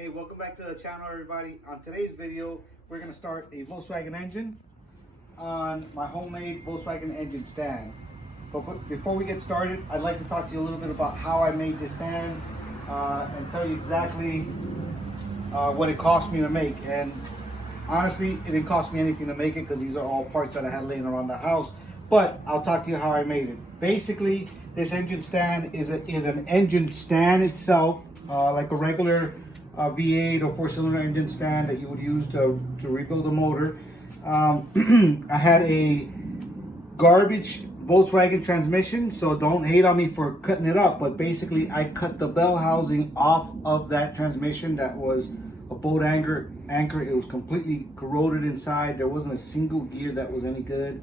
Hey, welcome back to the channel, everybody. On today's video, we're going to start a Volkswagen engine on my homemade Volkswagen engine stand. But before we get started, I'd like to talk to you a little bit about how I made this stand and tell you exactly what it cost me to make. And honestly, it didn't cost me anything to make it because these are all parts that I had laying around the house. But I'll talk to you how I made it. Basically, this engine stand is an engine stand itself, like a regular V8 or 4-cylinder engine stand that you would use to rebuild a motor. I had a garbage Volkswagen transmission, so don't hate on me for cutting it up, but basically I cut the bell housing off of that transmission. That was a boat anchor. It was completely corroded inside. There wasn't a single gear that was any good,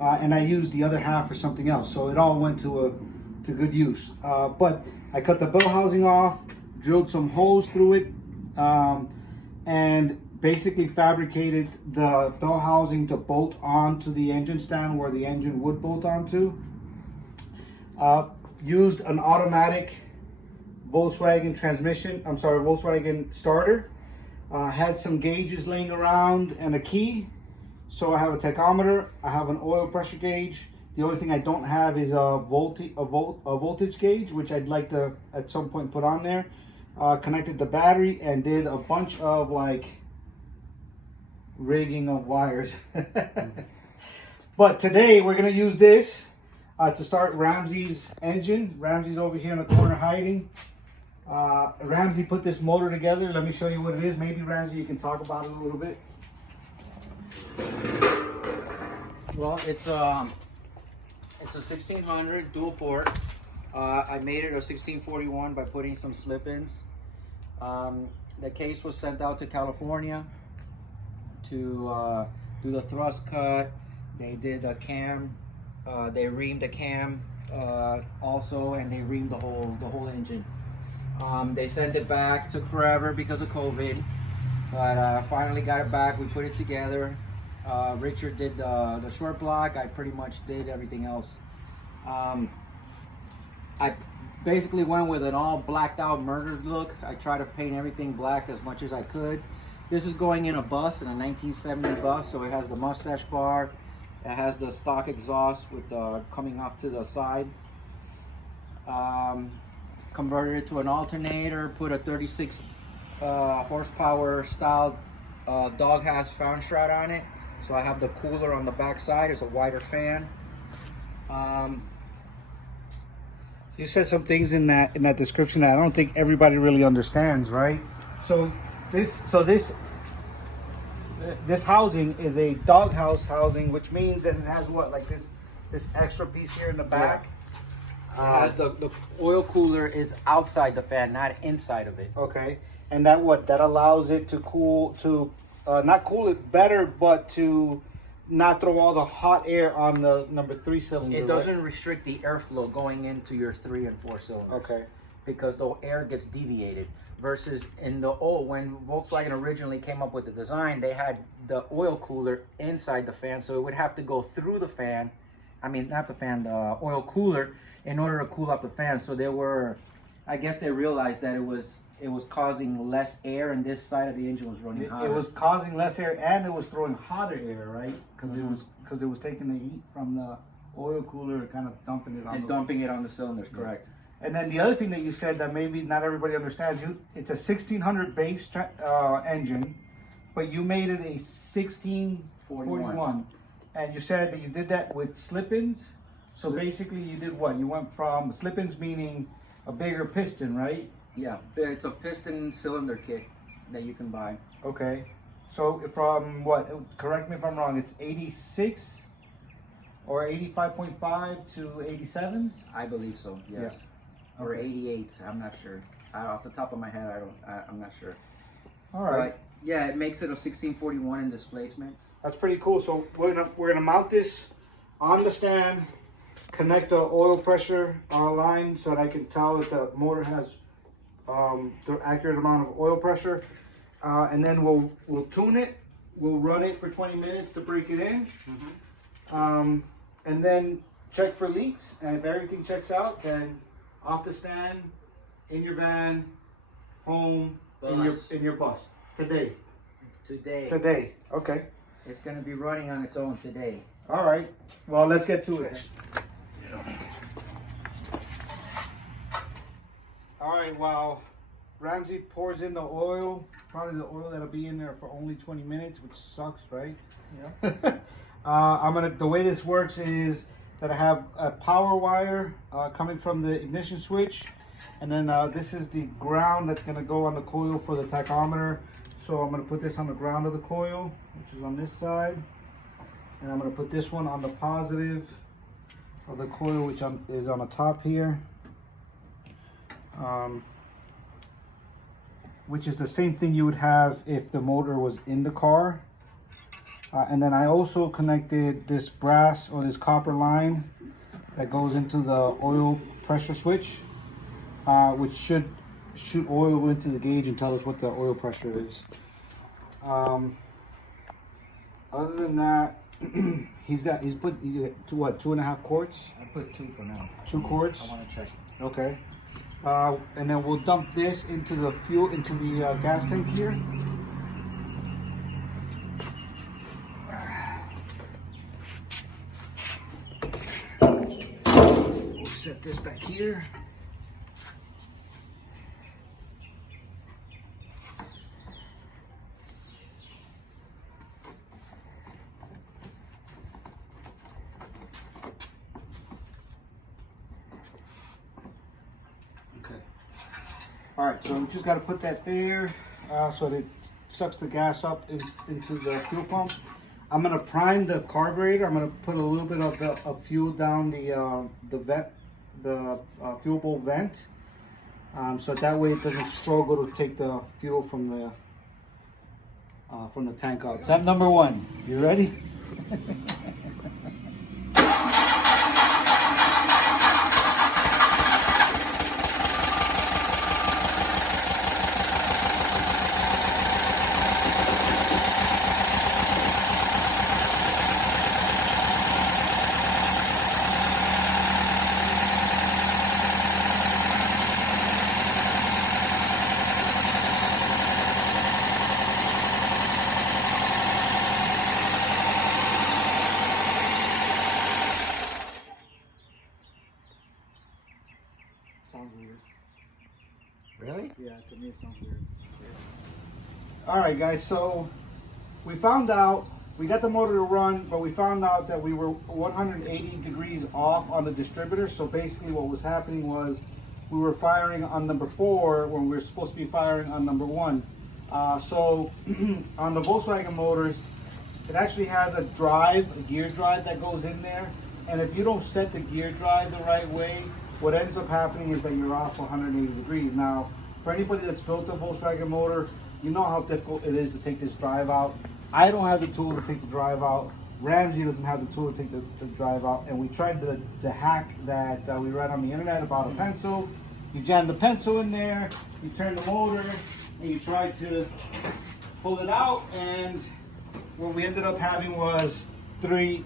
and I used the other half for something else, so it all went to good use. But I cut the bell housing off, drilled some holes through it, and basically fabricated the bell housing to bolt onto the engine stand where the engine would bolt onto. Used an automatic Volkswagen Volkswagen starter. Had some gauges laying around and a key. So I have a tachometer, I have an oil pressure gauge. The only thing I don't have is a voltage gauge, which I'd like to at some point put on there. Connected the battery and did a bunch of like rigging of wires. But today we're gonna use this to start Ramsey's engine. Ramsey's over here in the corner hiding. Ramsey put this motor together. Let me show you what it is. Maybe Ramsey, you can talk about it a little bit. Well, it's a 1600 dual port. I made it a 1641 by putting some slip-ins. The case was sent out to California to do the thrust cut. They did a cam. They reamed the cam also, and they reamed the whole engine. They sent it back. Took forever because of COVID, but finally got it back. We put it together. Richard did the short block. I pretty much did everything else. I basically went with an all blacked out murdered look. I tried to paint everything black as much as I could. This is going in a bus, in a 1970 bus, so it has the mustache bar. It has the stock exhaust with coming off to the side. Converted it to an alternator, put a 36 horsepower style doghouse fan shroud on it. So I have the cooler on the back side. It's a wider fan. You said some things in that description that I don't think everybody really understands, right? So this housing is a doghouse housing, which means that it has what, like this extra piece here in the back. Yeah. It has the oil cooler is outside the fan, not inside of it. Okay, and that allows it to cool not cool it better, but to not throw all the hot air on the number 3 cylinder. It doesn't restrict the airflow going into your 3 and 4 cylinders. Okay. Because the air gets deviated. Versus in the old, when Volkswagen originally came up with the design, they had the oil cooler inside the fan, so it would have to go through the fan. I mean, not the fan, the oil cooler, in order to cool off the fan. So I guess they realized that it was causing less air, and this side of the engine was running hotter. It was causing less air, and it was throwing hotter air, right? Because it was taking the heat from the oil cooler and kind of dumping it on the cylinders. Yeah. Correct. And then the other thing that you said that maybe not everybody understands, it's a 1600 base engine, but you made it a 1641, and you said that you did that with slip-ins. So basically, you did what? You went from slip-ins, meaning a bigger piston, right? Yeah, it's a piston cylinder kit that you can buy. Okay, so from what? Correct me if I'm wrong. It's 86 or 85.5 to 87s. I believe so. Yes. Yeah. Or 88. I'm not sure. Off the top of my head, I'm not sure. All right. But yeah, it makes it a 1641 in displacement. That's pretty cool. So we're gonna mount this on the stand, connect the oil pressure line so that I can tell that the motor has the accurate amount of oil pressure, and then we'll tune it. We'll run it for 20 minutes to break it in, and then check for leaks. And if everything checks out, then off the stand, in your van, home, Bus. in your bus today. Today. Today. Okay. It's gonna be running on its own today. All right. Well, let's get to it. All right. While Ramsey pours in the oil, probably the oil that'll be in there for only 20 minutes, which sucks, right? Yeah. The way this works is that I have a power wire coming from the ignition switch, and then this is the ground that's gonna go on the coil for the tachometer. So I'm gonna put this on the ground of the coil, which is on this side, and I'm gonna put this one on the positive of the coil, which is on the top here, which is the same thing you would have if the motor was in the car. And then I also connected this brass or this copper line that goes into the oil pressure switch, which should shoot oil into the gauge and tell us what the oil pressure is. Other than that, he's put 2.5 quarts? I put 2 for now. 2 quarts? I want to check. Okay. And then we'll dump this into the gas tank here. We'll set this back here. Okay. All right, so we just got to put that there so that it sucks the gas up into the fuel pump. I'm gonna prime the carburetor. I'm gonna put a little bit of fuel down the vent, the fuel bowl vent, so that way it doesn't struggle to take the fuel from the tank up. Step number 1. You ready? Sounds weird. Really? Yeah, to me it sounds weird. All right, guys, so we found out, we got the motor to run, but we found out that we were 180 degrees off on the distributor. So basically what was happening was we were firing on number 4 when we were supposed to be firing on number 1. So on the Volkswagen motors, it actually has a gear drive that goes in there. And if you don't set the gear drive the right way, what ends up happening is that you're off 180 degrees. Now, for anybody that's built a Volkswagen motor, you know how difficult it is to take this drive out. I don't have the tool to take the drive out. Ramsey doesn't have the tool to take the drive out. And we tried the hack that we read on the internet about a pencil. You jam the pencil in there, you turn the motor, and you try to pull it out. And what we ended up having was 3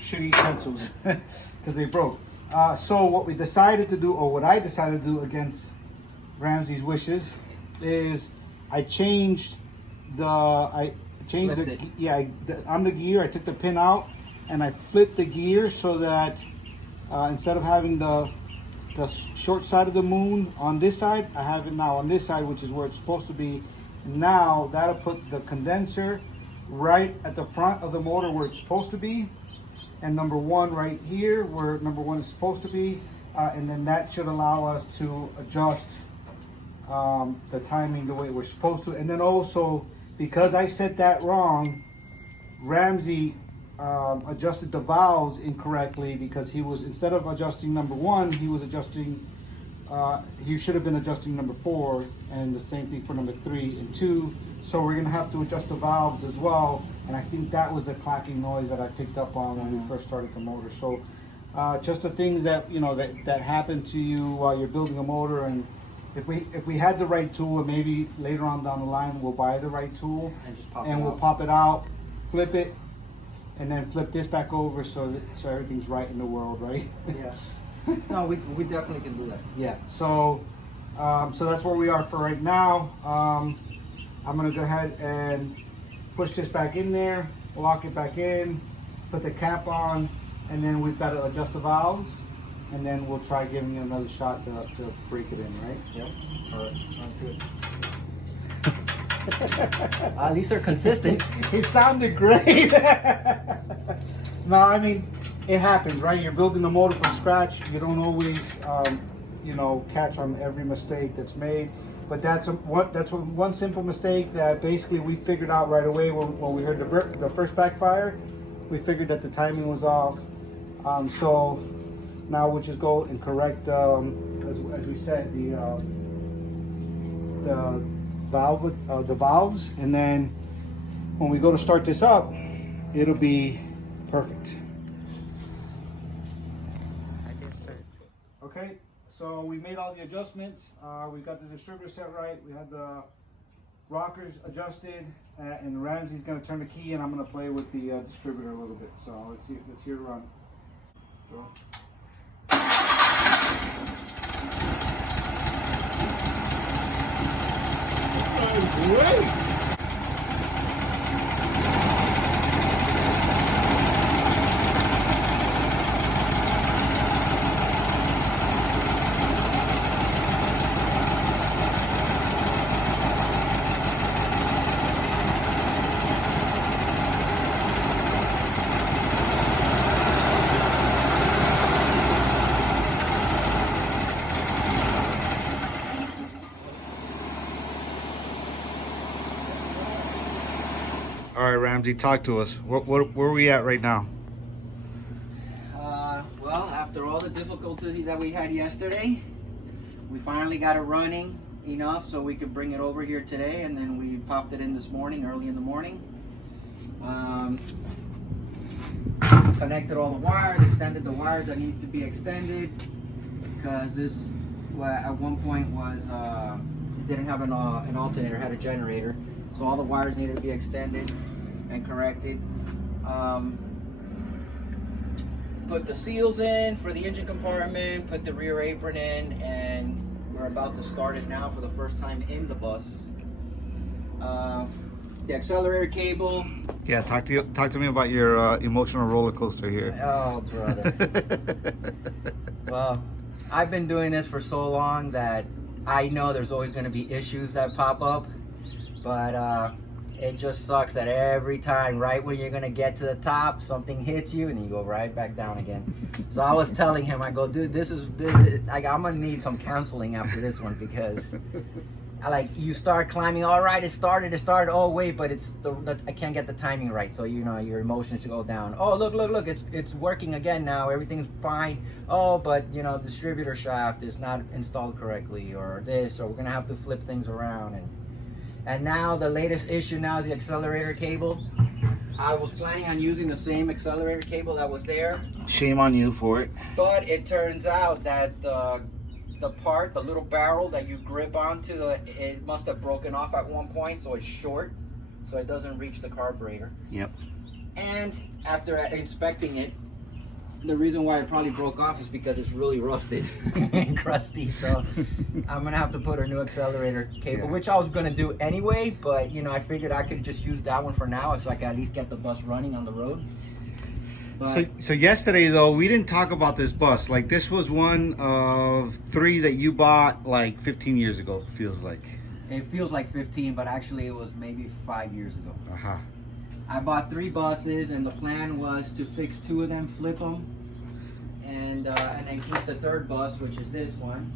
shitty pencils because they broke. So what we decided to do, or what I decided to do against Ramsey's wishes, is I changed on the gear. I took the pin out and I flipped the gear so that instead of having the short side of the moon on this side, I have it now on this side, which is where it's supposed to be. Now that'll put the condenser right at the front of the motor where it's supposed to be, and number 1 right here where number 1 is supposed to be, and then that should allow us to adjust the timing the way we're supposed to. And then also, because I set that wrong, Ramsey adjusted the valves incorrectly, because he was, instead of adjusting number 1, he was adjusting, he should have been adjusting number 4, and the same thing for number 3 and 2. So we're gonna have to adjust the valves as well, and I think that was the clacking noise that I picked up on when we first started the motor. So just the things that that happen to you while you're building a motor, and if we had the right tool, and maybe later on down the line we'll buy the right tool and we'll pop it out, flip it, and then flip this back over so everything's right in the world, right? Yeah. No, we definitely can do that. Yeah. So So that's where we are for right now. I'm gonna go ahead and push this back in there, lock it back in, put the cap on, and then we've got to adjust the valves, and then we'll try giving you another shot to break it in, right? Yep. All right, sounds good. At least they're consistent. It sounded great. No, I mean, it happens, right? You're building a motor from scratch. You don't always, you know, catch on every mistake that's made. But that's one simple mistake that basically we figured out right away when we heard the first backfire. We figured that the timing was off. So now we'll just go and correct, as we said, the valves, and then when we go to start this up, it'll be perfect. Okay, so we made all the adjustments. We got the distributor set right. We had the rockers adjusted, and Ramsey's gonna turn the key, and I'm gonna play with the distributor a little bit. So let's hear it run. Go. Great! All right, Ramsey, talk to us. Where are we at right now? Well, after all the difficulties that we had yesterday, we finally got it running enough so we could bring it over here today, and then we popped it in this morning, early in the morning. Connected all the wires, extended the wires that needed to be extended, because this at one point was it didn't have an alternator, it had a generator, so all the wires needed to be extended and corrected. Put the seals in for the engine compartment, put the rear apron in, and we're about to start it now for the first time in the bus. The accelerator cable. Yeah, talk to me about your emotional roller coaster here. Oh, brother. Well, I've been doing this for so long that I know there's always going to be issues that pop up, but it just sucks that every time, right when you're going to get to the top, something hits you and you go right back down again. So I was telling him, I go, dude, I'm going to need some counseling after this one, because you start climbing, all right, it started, oh wait, but I can't get the timing right, so you know your emotions go down. Oh, look, it's working again now, everything's fine. Oh, but you know, distributor shaft is not installed correctly, or this, or we're gonna have to flip things around. And now the latest issue now is the accelerator cable. I was planning on using the same accelerator cable that was there. Shame on you for it. But it turns out that the little barrel that you grip onto, it must have broken off at one point, so it's short, so it doesn't reach the carburetor. Yep. And after inspecting it, the reason why it probably broke off is because it's really rusted and crusty, so I'm gonna have to put a new accelerator cable, which I was gonna do anyway, but you know, I figured I could just use that one for now so I can at least get the bus running on the road. So yesterday though, we didn't talk about this bus. Like, this was one of 3 that you bought like 15 years ago, feels like. It feels like 15, but actually it was maybe 5 years ago. Uh-huh. I bought 3 buses, and the plan was to fix 2 of them, flip them, and then keep the 3rd bus, which is this one.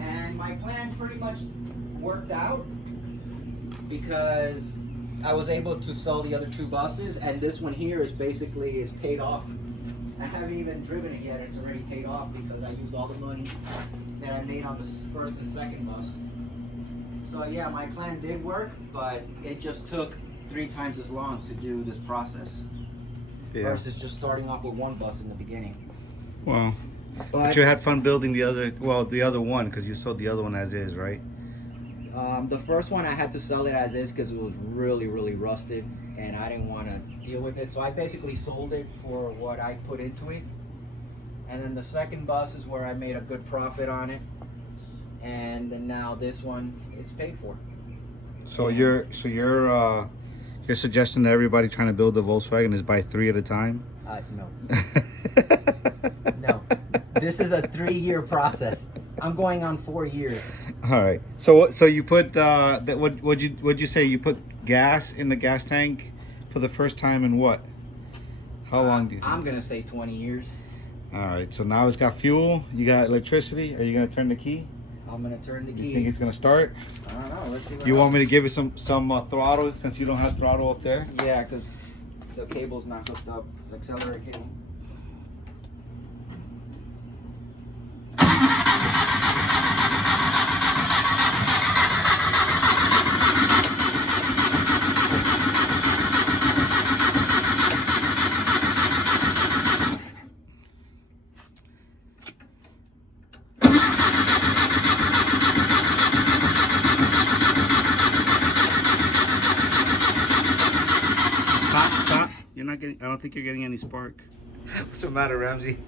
And my plan pretty much worked out, because I was able to sell the other 2 buses, and this one here is paid off. I haven't even driven it yet. It's already paid off because I used all the money that I made on the 1st and 2nd bus. So yeah, my plan did work, but it just took 3 times as long to do this process versus just starting off with 1 bus in the beginning. Well, but you had fun building the other one, because you sold the other one as is, right? The first one I had to sell it as is because it was really rusted, and I didn't want to deal with it, so I basically sold it for what I put into it. And then the 2nd bus is where I made a good profit on it, and then now this one is paid for. So you're suggesting that everybody trying to build a Volkswagen is buy 3 at a time? No. No. This is a 3-year process. I'm going on 4 years. All right. So you put what'd you say? You put gas in the gas tank for the first time in what? How long do you think? I'm gonna say 20 years. All right. So now it's got fuel. You got electricity. Are you gonna turn the key? I'm gonna turn the You key. think it's gonna start? I don't know. Let's see what You want happens. me to give it some throttle since you don't have throttle up there? Yeah, because the cable's not hooked up. The accelerator cable. Stop. You're not getting. I don't think you're getting any spark. What's the matter, Ramsey?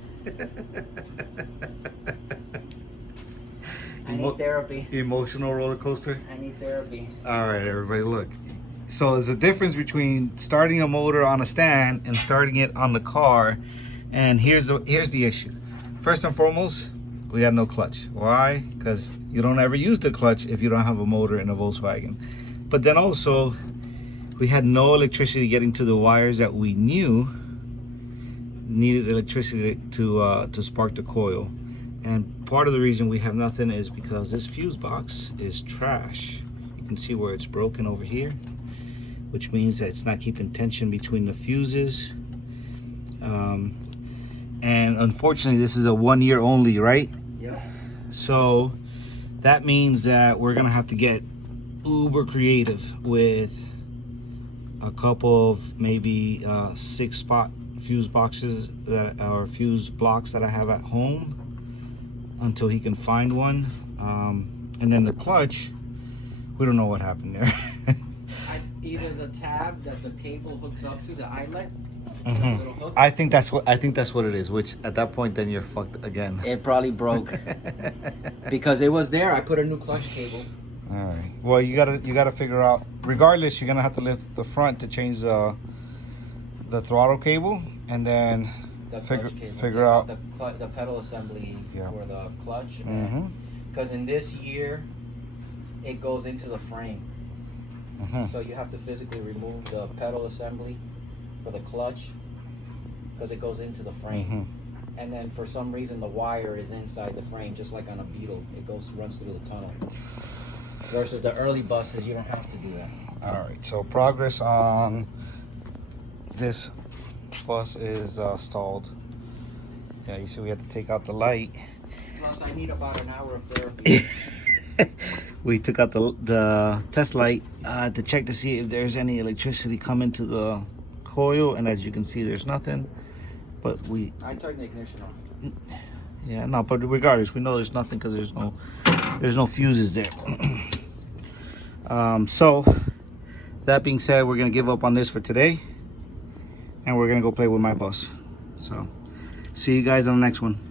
I need therapy. Emotional roller coaster. I need therapy. All right, everybody, look. So there's a difference between starting a motor on a stand and starting it on the car. And here's the issue. First and foremost, we have no clutch. Why? Because you don't ever use the clutch if you don't have a motor in a Volkswagen. But then also, we had no electricity getting to the wires that we knew needed electricity to spark the coil. And part of the reason we have nothing is because this fuse box is trash. You can see where it's broken over here, which means that it's not keeping tension between the fuses. And unfortunately, this is a 1 year only, right? Yep. So that means that we're gonna have to get uber creative with a couple of maybe 6-spot fuse boxes or fuse blocks that I have at home until he can find one. And then the clutch, we don't know what happened there. Either the tab that the cable hooks up to the eyelet, Mhm. little hook. I think that's what it is. Which at that point, then you're fucked again. It probably broke because it was there. I put a new clutch cable. All right. Well, you gotta figure out. Regardless, you're gonna have to lift the front to change the throttle cable, and then The figure clutch cable. figure out. the pedal assembly Yeah. for the clutch. Mm-hmm. Because in this year, it goes into the frame. Mm-hmm. So you have to physically remove the pedal assembly for the clutch because it goes into the frame. Mm-hmm. And then for some reason the wire is inside the frame, just like on a Beetle. It runs through the tunnel. Versus the early buses, you don't have to do that. All right. So progress on this bus is stalled. Yeah, you see, we had to take out the light. Plus, I need about an hour of therapy. We took out the test light to check to see if there's any electricity coming to the coil, and as you can see, there's nothing. But I turned the ignition on. yeah, no, but regardless, we know there's nothing because there's no fuses there. So that being said, we're gonna give up on this for today, and we're gonna go play with my bus. So see you guys on the next one.